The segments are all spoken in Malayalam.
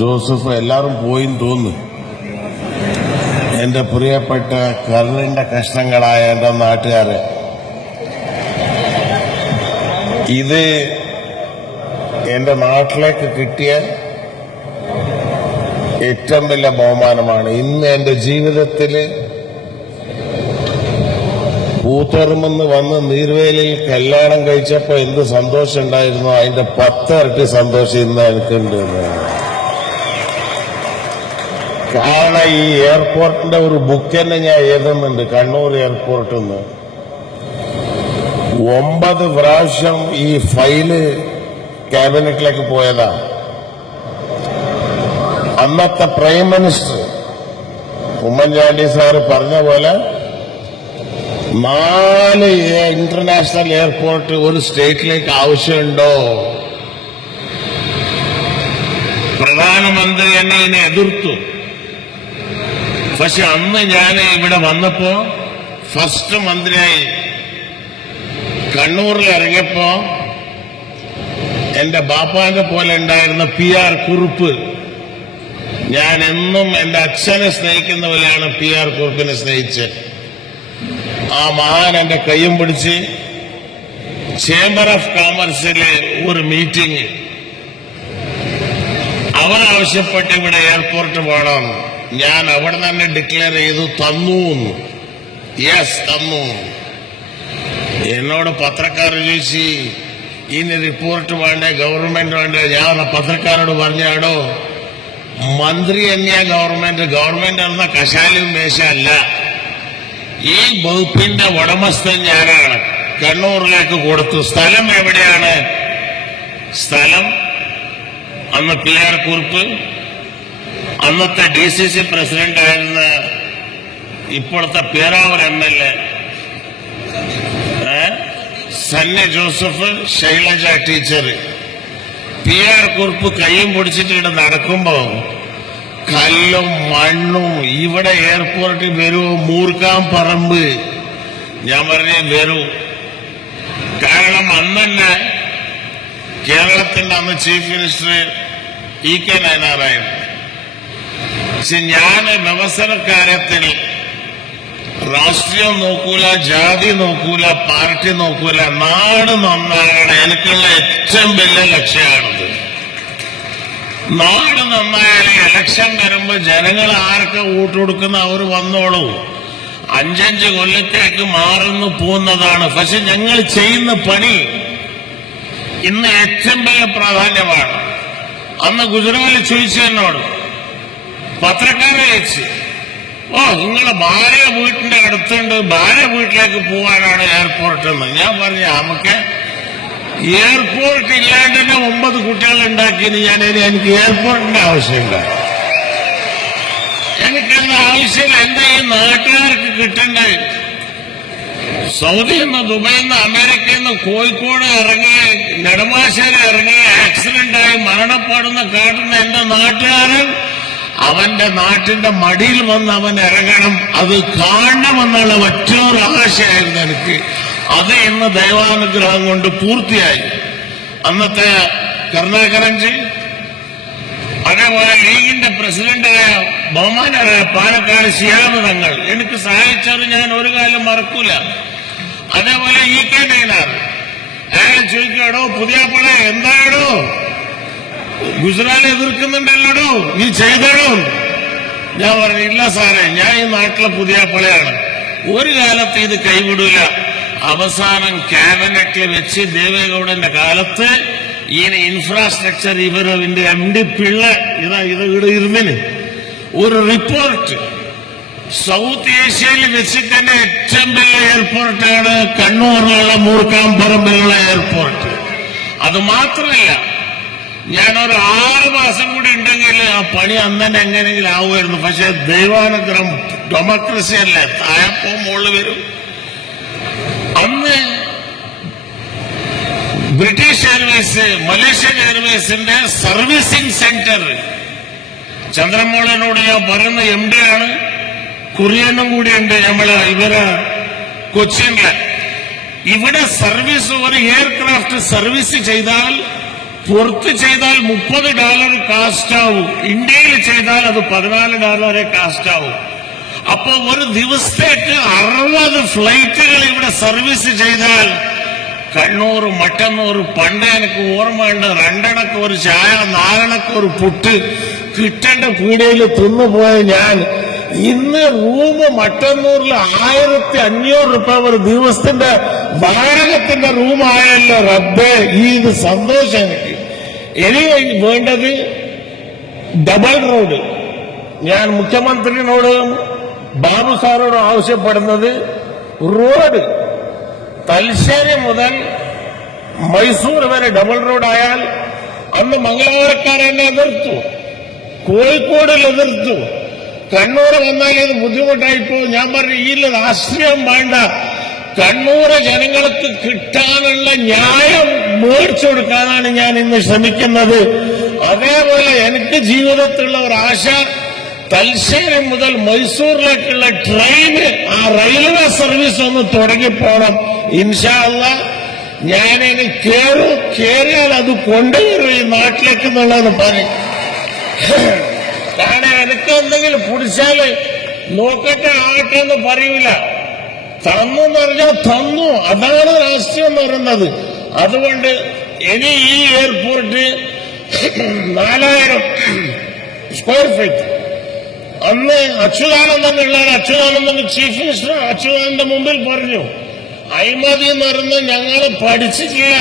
ജോസഫ് എല്ലാവരും പോയിന്ന് തോന്നുന്നു. എന്റെ പ്രിയപ്പെട്ട കരളിന്റെ കഷ്ണങ്ങളായ എന്റെ നാട്ടുകാരെ, ഇത് എന്റെ നാട്ടിലേക്ക് കിട്ടിയ ഏറ്റവും വലിയ ബഹുമാനമാണ്. ഇന്ന് എന്റെ ജീവിതത്തിൽ പൂത്തുറമെന്ന് വന്ന് നീർവേലിയിൽ കല്യാണം കഴിച്ചപ്പോൾ എന്ത് സന്തോഷം ഉണ്ടായിരുന്നു, അതിന്റെ 10 ഇരട്ടി സന്തോഷം ഇന്ന് എനിക്കുണ്ട്. കാരണം ഈ എയർപോർട്ടിന്റെ ഒരു ബുക്ക് തന്നെ ഞാൻ എഴുതുന്നുണ്ട്. കണ്ണൂർ എയർപോർട്ടിൽ നിന്ന് 9 പ്രാവശ്യം ഈ ഫയല് ക്യാബിനറ്റിലേക്ക് പോയതാ. അന്നത്തെ പ്രൈം മിനിസ്റ്റർ ഉമ്മൻചാണ്ടി സാറ് പറഞ്ഞ പോലെ 4 ഇന്റർനാഷണൽ എയർപോർട്ട് ഒരു സ്റ്റേറ്റിലേക്ക് ആവശ്യമുണ്ടോ? പ്രധാനമന്ത്രി എന്നെ ഇതിനെ എതിർത്തു. പക്ഷെ അന്ന് ഞാൻ ഇവിടെ വന്നപ്പോ ഫസ്റ്റ് മന്ത്രിയായി കണ്ണൂരിൽ ഇറങ്ങിയപ്പോ എന്റെ ബാപ്പാന്റെ പോലെ ഉണ്ടായിരുന്ന PR കുറുപ്പ്, ഞാൻ എന്നും എന്റെ അച്ഛനെ സ്നേഹിക്കുന്ന പോലെയാണ് PR കുറുപ്പിനെ സ്നേഹിച്ചത്. ആ മഹാൻ എന്റെ കയ്യും പിടിച്ച് ചേംബർ ഓഫ് കോമേഴ്സിലെ ഒരു മീറ്റിംഗ് അവരാവശ്യപ്പെട്ട് ഇവിടെ എയർപോർട്ട് വേണം. ഞാൻ അവിടെ തന്നെ ഡിക്ലെയർ ചെയ്തു, തന്നു. യെസ്, തന്നു. എന്നോട് പത്രക്കാർ ചോദിച്ചു, ഇനി റിപ്പോർട്ട് വേണ്ടേ, ഗവൺമെന്റ് വേണ്ടേ? ഞാൻ പത്രക്കാരോട് പറഞ്ഞാടോ, മന്ത്രി തന്നെയാ ഗവൺമെന്റ് എന്ന കശാലും മേശ അല്ല. ഈ വകുപ്പിന്റെ ഉടമസ്ഥൻ ഞാനാണ്. കണ്ണൂരിലേക്ക് കൊടുത്തു. സ്ഥലം എവിടെയാണ്? സ്ഥലം അന്ന് PR കുറുപ്പ്, അന്നത്തെ DCC പ്രസിഡന്റ് ആയിരുന്ന ഇപ്പോഴത്തെ പേരാവൂർ MLA സന്യ Joseph, Shailaja teacher, PR Kurup കയ്യും പിടിച്ചിട്ട് ഇവിടെ നടക്കുമ്പോ കല്ലും മണ്ണും ഇവിടെ എയർപോർട്ടിൽ വരുമോ? മൂർക്കാൻ പറമ്പ്. ഞാൻ പറഞ്ഞേ വരൂ. കാരണം അന്ന് തന്നെ കേരളത്തിന്റെ അന്ന് ചീഫ് മിനിസ്റ്റർ EK നയനാറായിരുന്നു. പക്ഷെ ഞാൻ വികസനക്കാര്യത്തിൽ രാഷ്ട്രീയം നോക്കൂല, ജാതി നോക്കൂല, പാർട്ടി നോക്കൂല, നാട് നന്നാകണം എനിക്കുള്ള ഏറ്റവും വലിയ ലക്ഷ്യമാണിത്. നാട് നന്നായാലും ഇലക്ഷൻ വരുമ്പോ ജനങ്ങൾ ആർക്ക് വോട്ട് കൊടുക്കുന്ന അവർ വന്നോളൂ. 5 കൊല്ലത്തേക്ക് മാറുന്നു പോകുന്നതാണ്. പക്ഷെ ഞങ്ങൾ ചെയ്യുന്ന പണി ഇന്ന് ഏറ്റവും വലിയ പ്രാധാന്യമാണ്. അന്ന് ഗുജറാത്തിൽ ചോദിച്ചു എന്നോട്, പത്രക്കാരെ ചോദിച്ചു, നിങ്ങളെ ഭാര്യ വീട്ടിന്റെ അടുത്തുണ്ട്, ഭാര്യ വീട്ടിലേക്ക് പോകാനാണ് എയർപോർട്ട് എന്ന്. ഞാൻ പറഞ്ഞു, നമുക്ക് എയർപോർട്ട് ഇല്ലാണ്ട് തന്നെ 9 കുട്ടികൾ ഉണ്ടാക്കിയത് ഞാൻ. എനിക്ക് എയർപോർട്ടിന്റെ ആവശ്യമില്ല. എനിക്കെന്താ ആവശ്യമില്ല? എന്താ ഈ നാട്ടുകാർക്ക് കിട്ടണ്ടേ? സൗദിയിൽ നിന്ന്, ദുബൈയിൽ നിന്ന്, അമേരിക്കയിൽ നിന്ന് കോഴിക്കോട് ഇറങ്ങി, നെടുമ്പാശ്ശേരി ഇറങ്ങി ആക്സിഡന്റായി മരണപ്പെടുന്ന കാട്ടുന്ന എന്റെ നാട്ടുകാരൻ അവന്റെ നാട്ടിന്റെ മടിയിൽ വന്ന് അവൻ ഇറങ്ങണം. അത് കാണണമെന്നുള്ള മറ്റൊരു ആശയമായിരുന്നു എനിക്ക്. അത് ഇന്ന് ദൈവാനുഗ്രഹം കൊണ്ട് പൂർത്തിയായി. അന്നത്തെ കരുണാകരൻജി, അതേപോലെ ലീഗിന്റെ പ്രസിഡന്റായ ബഹുമാനായ പാലക്കാട് ശിഹാബ് തങ്ങൾ എനിക്ക് സഹായിച്ചത് ഞാൻ ഒരു കാലം മറക്കൂല. അതേപോലെ EK നയനാർ, അയാൾ ചോദിക്കാടോ, പുതിയാപ്പള എന്താടോ ഗുജറാത്ത് എതിർക്കുന്നുണ്ടല്ലോടോ, നീ ചെയ്തോടോ? ഞാൻ പറഞ്ഞു, ഇല്ല സാറേ, ഞാൻ ഈ നാട്ടിലെ പുതിയാപ്പളയാണ്, ഒരു കാലത്ത് ഇത് കൈവിടൂല. അവസാനം ക്യാബിനറ്റിൽ വെച്ച് ദേവേഗൌഡന്റെ കാലത്ത് ഈ ഇൻഫ്രാസ്ട്രക്ചർ ഇവരവിന്റെ MD പിള്ള ഇവിടെ ഇരുന്നിന് ഒരു റിപ്പോർട്ട്, സൗത്ത് ഏഷ്യയിൽ വെച്ച് തന്നെ ഏറ്റവും വലിയ എയർപോർട്ടാണ് കണ്ണൂരിലുള്ള മൂർക്കാൻ പറമ്പിലുള്ള എയർപോർട്ട്. അത് മാത്രമല്ല, ഞാനൊരു 6 മാസം കൂടി ഉണ്ടെങ്കിൽ ആ പണി അന്നെ എങ്ങനെയെങ്കിലും ആവുമായിരുന്നു. പക്ഷെ ദൈവാനുഗ്രഹം, ഡെമോക്രസി അല്ലേ, താഴപ്പോ മുകളിൽ വരും. അന്ന് ബ്രിട്ടീഷ് എയർവേസ്, മലേഷ്യൻ എയർവേസിന്റെ സർവീസിംഗ് സെന്റർ ചന്ദ്രമോളനോട് ഞാൻ പറയുന്ന MD ആണ്. കുര്യനും കൂടിയുണ്ട് ഇവര് കൊച്ചിയിലെ. ഇവിടെ സർവീസ്, ഒരു എയർക്രാഫ്റ്റ് സർവീസ് ചെയ്താൽ പുറത്ത് ചെയ്താൽ $30 കാസ്റ്റ് ആവും, ഇന്ത്യയിൽ ചെയ്താൽ അത് $14 കാസ്റ്റ് ആവും. അപ്പൊ ഒരു ദിവസത്തേക്ക് 60 ഫ്ലൈറ്റുകൾ ഇവിടെ സർവീസ് ചെയ്താൽ കണ്ണൂർ മട്ടന്നൂർ പണ്ട് എനിക്ക് ഓർമ്മയുണ്ട്, 2 അണക്ക് ഒരു ചായ 4 അണക്ക് ഒരു പുട്ട് കിട്ടേണ്ട പീടികയിൽ തിന്നുപോയ ഞാൻ ഇന്ന് റൂം മട്ടന്നൂരിൽ 1500 രൂപ ഒരു ദിവസത്തിന്റെ വാടകത്തിന്റെ റൂമായല്ലോ റബ്ബേ. ഇത് സന്തോഷം എനിക്ക്. ഇനി വേണ്ടത് ഡബിൾ റോഡ്. ഞാൻ മുഖ്യമന്ത്രിയോടും ബാബു സാറോടും ആവശ്യപ്പെടുന്നത് റോഡ് തലശ്ശേരി മുതൽ മൈസൂർ വരെ ഡബിൾ റോഡായാൽ അന്ന് മംഗളവാരക്കാരെന്നെ എതിർത്തു, കോഴിക്കോടിൽ എതിർത്തു, കണ്ണൂർ വന്നാൽ ഇത് ബുദ്ധിമുട്ടായിപ്പോ. ഞാൻ പറഞ്ഞു ഈ രാഷ്ട്രീയം വേണ്ട, കണ്ണൂര് ജനങ്ങൾക്ക് കിട്ടാനുള്ള ന്യായം മേടിച്ചു കൊടുക്കാനാണ് ഞാൻ ഇന്ന് ശ്രമിക്കുന്നത്. അതേപോലെ എനിക്ക് ജീവിതത്തിലുള്ള ഒരു ആശ, തലശ്ശേരി മുതൽ മൈസൂരിലേക്കുള്ള ട്രെയിന് ആ റെയിൽവേ സർവീസ് ഒന്ന് തുടങ്ങിപ്പോണം. ഇൻഷാ അല്ലാഹ് ഞാനിനി കേറിയാൽ അത് കൊണ്ടുവരും ഈ നാട്ടിലേക്ക് എന്നുള്ളത് പറയും. കാരണം എനിക്ക് എന്തെങ്കിലും പിടിച്ചാല് നോക്കട്ടെ ആകട്ടെ എന്ന് പറയൂല. തന്നു എന്ന് പറഞ്ഞാൽ തന്നു, അതാണ് രാഷ്ട്രീയം എന്ന് പറയുന്നത്. അതുകൊണ്ട് ഇനി ഈ എയർപോർട്ട് 4000 സ്ക്വയർ ഫീറ്റ് അന്ന് അച്യുതാനന്ദൻ ചീഫ് മിനിസ്റ്റർ അച്യുതാനന്ദന്റെ മുമ്പിൽ പറഞ്ഞു, അഴിമതി എന്ന് പറയുന്നത് ഞങ്ങൾ പഠിച്ചിട്ടില്ല,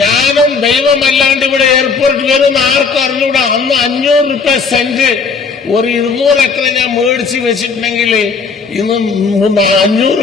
ഞാനും ദൈവമല്ലാണ്ട് ഇവിടെ എയർപോർട്ട് വരുന്ന ആർക്കും അറിഞ്ഞൂടാ. അന്ന് 500 രൂപ സെന്റ് ഒരു 200 ഏക്കർ ഞാൻ മേടിച്ച് വെച്ചിട്ടുണ്ടെങ്കിൽ ഇന്ന് 500